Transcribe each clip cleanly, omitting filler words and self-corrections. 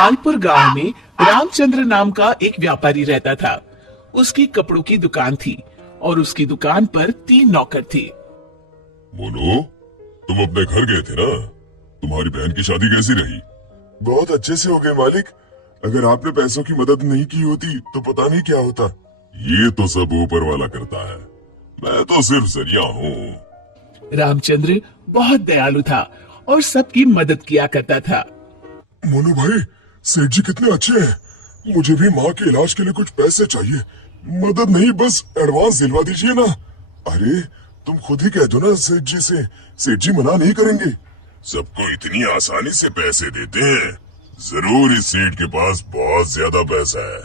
मालपुर गांव में रामचंद्र नाम का एक व्यापारी रहता था। उसकी कपड़ों की दुकान थी और उसकी दुकान पर 3 नौकर थे। मोनू, तुम अपने घर गए थे ना? तुम्हारी बहन की शादी कैसी रही? बहुत अच्छे से हो गए मालिक। अगर आपने पैसों की मदद नहीं की होती तो पता नहीं क्या होता। ये तो सब ऊपर वाला करता है, मैं तो सिर्फ जरिया हूँ। रामचंद्र बहुत दयालु था और सबकी मदद किया करता था। मोनू भाई, सेठ जी कितने अच्छे हैं। मुझे भी माँ के इलाज के लिए कुछ पैसे चाहिए। मदद नहीं, बस एडवांस दिलवा दीजिए ना। अरे तुम खुद ही कह दो ना सेठ जी से, सेठ जी मना नहीं करेंगे। सबको इतनी आसानी से पैसे देते हैं? जरूर इस सेठ के पास बहुत ज्यादा पैसा है।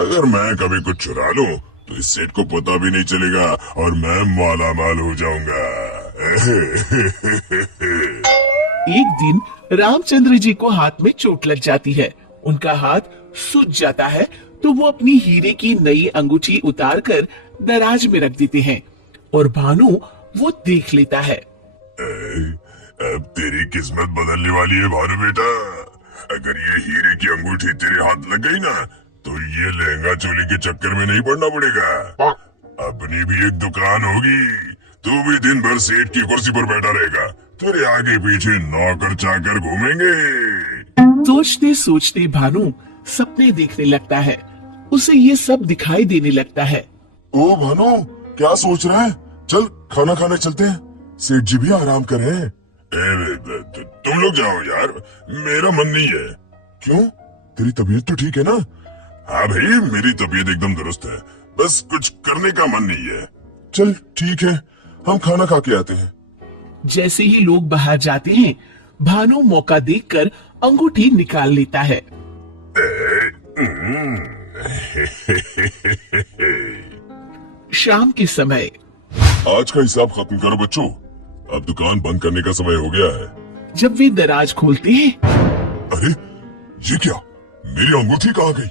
अगर मैं कभी कुछ चुरा लूं तो इस सेठ को पता भी नहीं चलेगा और मैं माला माल हो जाऊंगा। एक दिन रामचंद्र जी को हाथ में चोट लग जाती है। उनका हाथ सूज जाता है तो वो अपनी हीरे की नई अंगूठी उतार कर दराज में रख देते हैं और भानु वो देख लेता है। अब तेरी किस्मत बदलने वाली है भानु बेटा। अगर ये हीरे की अंगूठी तेरे हाथ लग गई ना तो ये लहंगा चोली के चक्कर में नहीं पड़ना पड़ेगा। अपनी भी एक दुकान होगी, तू भी दिन भर सेठ की कुर्सी पर बैठा रहेगा, तेरे आगे पीछे नौकर चाकर घूमेंगे। सोचते सोचते भानु सपने देखने लगता है। उसे ये सब दिखाई देने लगता है। ओ भानु, क्या सोच रहा है? चल खाना खाने चलते हैं, सेठ जी भी आराम कर रहे हैं। तुम लोग जाओ यार, मेरा मन नहीं है। क्यों? तेरी तबीयत तो ठीक है ना? हाँ भाई, मेरी तबीयत एकदम दुरुस्त है, बस कुछ करने का मन नहीं है। चल ठीक है, हम खाना खा के आते हैं। जैसे ही लोग बाहर जाते हैं, भानु मौका देखकर अंगूठी निकाल लेता है। शाम के समय आज का हिसाब खत्म करो बच्चों, अब दुकान बंद करने का समय हो गया है। जब वे दराज खोलते हैं, अरे ये क्या, मेरी अंगूठी कहाँ गई?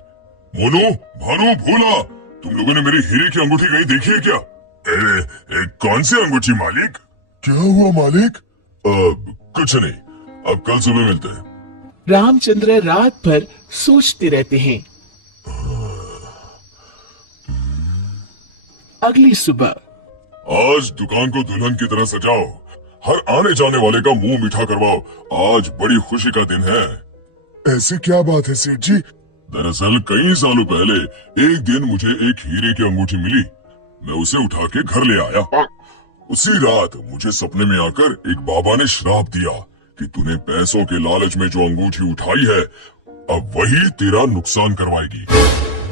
मोनू, भानु, भोला, तुम लोगों ने मेरी हीरे की अंगूठी कहीं देखी है क्या? कौन सी अंगूठी मालिक? क्या हुआ मालिक? कुछ नहीं, अब कल सुबह मिलते हैं। रामचंद्र रात भर सोचते रहते हैं। अगली सुबह आज दुकान को दुल्हन की तरह सजाओ, हर आने जाने वाले का मुंह मीठा करवाओ, आज बड़ी खुशी का दिन है। ऐसी क्या बात है सेठ जी? दरअसल कई सालों पहले एक दिन मुझे एक हीरे की अंगूठी मिली। मैं उसे उठा के घर ले आया। उसी रात मुझे सपने में आकर एक बाबा ने श्राप दिया कि तूने पैसों के लालच में जो अंगूठी उठाई है, अब वही तेरा नुकसान करवाएगी।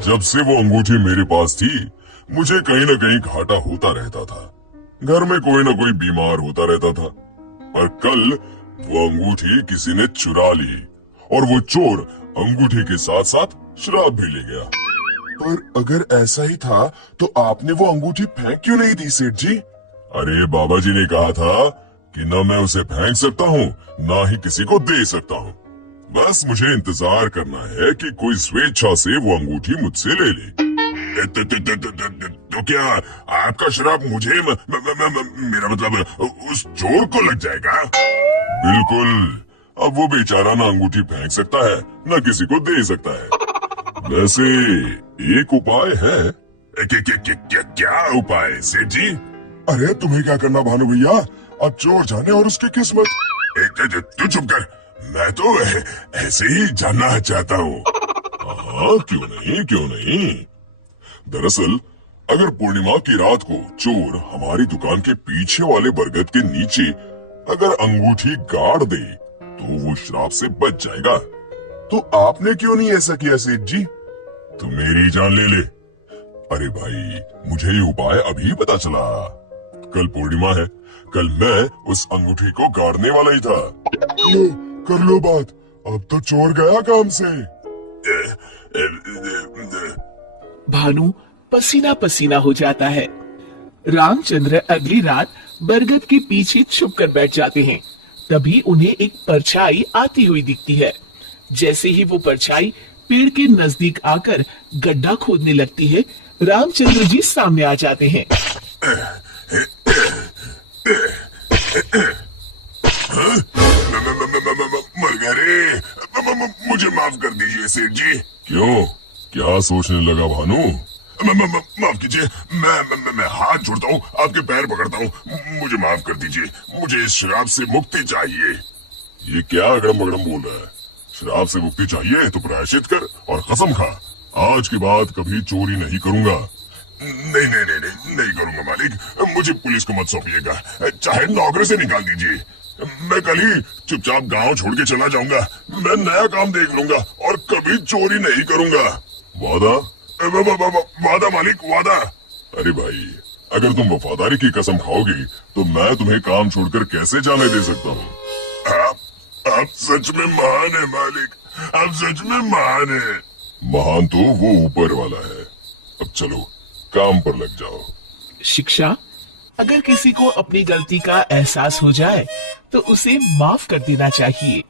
जब से वो अंगूठी मेरे पास थी, मुझे कहीं न कहीं घाटा होता रहता था। घर में कोई न कोई बीमार होता रहता था। पर कल वो अंगूठी किसी ने चुरा ली और वो चोर अंगूठी के साथ साथ शराब भी ले गया। पर अगर ऐसा ही था तो आपने वो अंगूठी फेंक क्यों नहीं दी सेठ जी? अरे बाबा जी ने कहा था कि न मैं उसे फेंक सकता हूँ, न ही किसी को दे सकता हूँ। बस मुझे इंतजार करना है कि कोई स्वेच्छा से वो अंगूठी मुझसे ले ले। तो क्या आपका श्राप मुझे मेरा मतलब उस चोर को लग जाएगा? बिल्कुल। अब वो बेचारा ना अंगूठी फेंक सकता है, न किसी को दे सकता है। वैसे एक उपाय है। क्या उपाय सेठ जी? अरे तुम्हें क्या करना भानु भैया, अब चोर जाने और उसकी किस्मत। तू चुप कर, मैं तो ऐसे ही जानना चाहता हूँ। हाँ, क्यों नहीं, क्यों नहीं। दरअसल अगर पूर्णिमा की रात को चोर हमारी दुकान के पीछे वाले बरगद के नीचे अगर अंगूठी गाड़ दे तो वो श्राप से बच जाएगा। तो आपने क्यों नहीं ऐसा किया सेठ जी? तू मेरी जान ले ले। अरे भाई, मुझे ये उपाय अभी पता चला। कल पूर्णिमा है, कल मैं उस अंगूठी को गाड़ने वाला ही था। लो, कर लो बात, अब तो चोर गया काम से। भानु पसीना पसीना हो जाता है। रामचंद्र अगली रात बरगद के पीछे छुप कर बैठ जाते हैं। तभी उन्हें एक परछाई आती हुई दिखती है। जैसे ही वो परछाई पेड़ के नजदीक आकर गड्ढा खोदने लगती है, रामचंद्र जी सामने आ जाते हैं। मर गया रे, मुझे माफ कर दीजिए सेठ जी। क्यों, क्या सोचने लगा भानु? माफ कीजिए, मैं हाथ जोड़ता हूँ, आपके पैर पकड़ता हूँ, मुझे माफ कर दीजिए, मुझे इस शराब से मुक्ति चाहिए। ये क्या अगड़म बगड़म बोल रहा है? शराब से मुक्ति चाहिए तो प्रायश्चित कर और कसम खा, आज के बाद कभी चोरी नहीं करूंगा। नहीं करूंगा मालिक, मुझे पुलिस को मत सौंपिएगा, चाहे नौकरी से निकाल दीजिए। मैं कल ही चुपचाप गांव छोड़ के चला जाऊंगा, मैं नया काम देख लूंगा और कभी चोरी नहीं करूंगा। वादा? वादा मालिक, वादा। अरे भाई, अगर तुम वफादारी की कसम खाओगे तो मैं तुम्हें काम छोड़कर कैसे जाने दे सकता हूँ? आप सच में महान है मालिक, आप सच में महान है। महान तो वो ऊपर वाला है। अब चलो काम पर लग जाओ। शिक्षा, अगर किसी को अपनी गलती का एहसास हो जाए तो उसे माफ कर देना चाहिए।